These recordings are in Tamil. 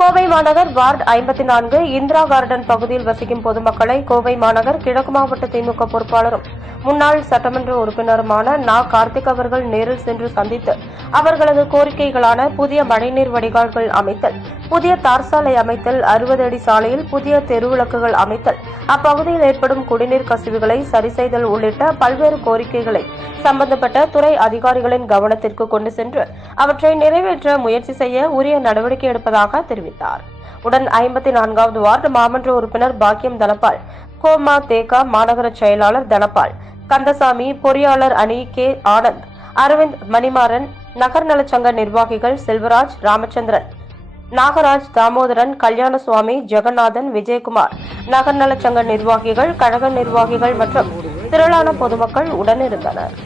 கோவை மாநகர் வார்டு 54 இந்திரா கார்டன் பகுதியில் வசிக்கும் பொதுமக்களை கோவை மாநகர் கிழக்கு மாவட்ட திமுக பொறுப்பாளரும் முன்னாள் சட்டமன்ற உறுப்பினருமான நா. கார்த்திக் அவர்கள் நேரில் சென்று சந்தித்து அவர்களது கோரிக்கைகளான புதிய மழைநீர் வடிகால்கள் அமைத்தல், புதிய தார் சாலை அமைத்தல், 60 அடி சாலையில் புதிய தெருவிளக்குகள் அமைத்தல், அப்பகுதியில் ஏற்படும் குடிநீர் கசிவுகளை சரி செய்தல் உள்ளிட்ட பல்வேறு கோரிக்கைகளை சம்பந்தப்பட்ட துறை அதிகாரிகளின் கவனத்திற்கு கொண்டு சென்று அவற்றை நிறைவேற்ற முயற்சி செய்ய உரிய நடவடிக்கை எடுப்பதாக தெரிவித்தார். உடன் 54வது வார்டு மாமன்ற உறுப்பினர் பாக்கியம் தனபால், கோமா.தேக மாநகர செயலாளர் தனபால், கந்தசாமி, பொறியாளர் அணி கே. ஆனந்த், அரவிந்த், மணிமாறன், நகர் நலச்சங்க நிர்வாகிகள் செல்வராஜ், ராமச்சந்திரன், நாகராஜ், தாமோதரன், கல்யாணசுவாமி, ஜெகநாதன், விஜயகுமார், நகர் நலச்சங்க நிர்வாகிகள், கழக நிர்வாகிகள் மற்றும் திரளான பொதுமக்கள் உடனிருந்தனர்.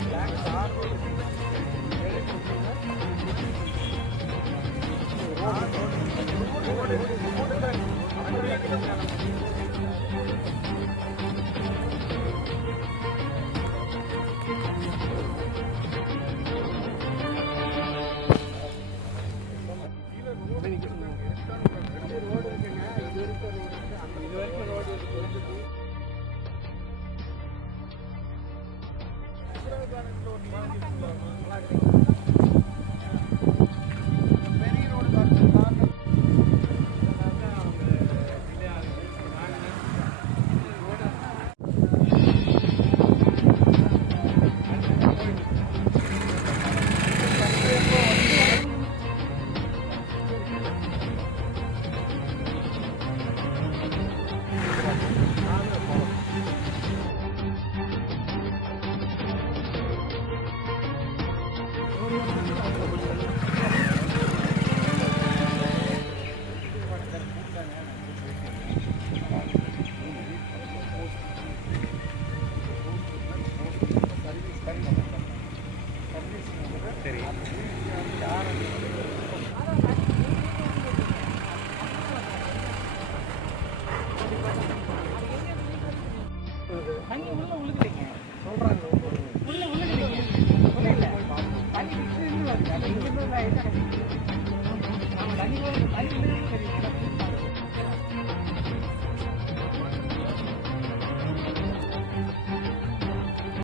தண்ணி உள்ள உழுகுறீங்க சொல்றாங்க உள்ள உழுகுறீங்க உள்ள இல்ல தண்ணி விட்டு வருது அது இங்க இருந்து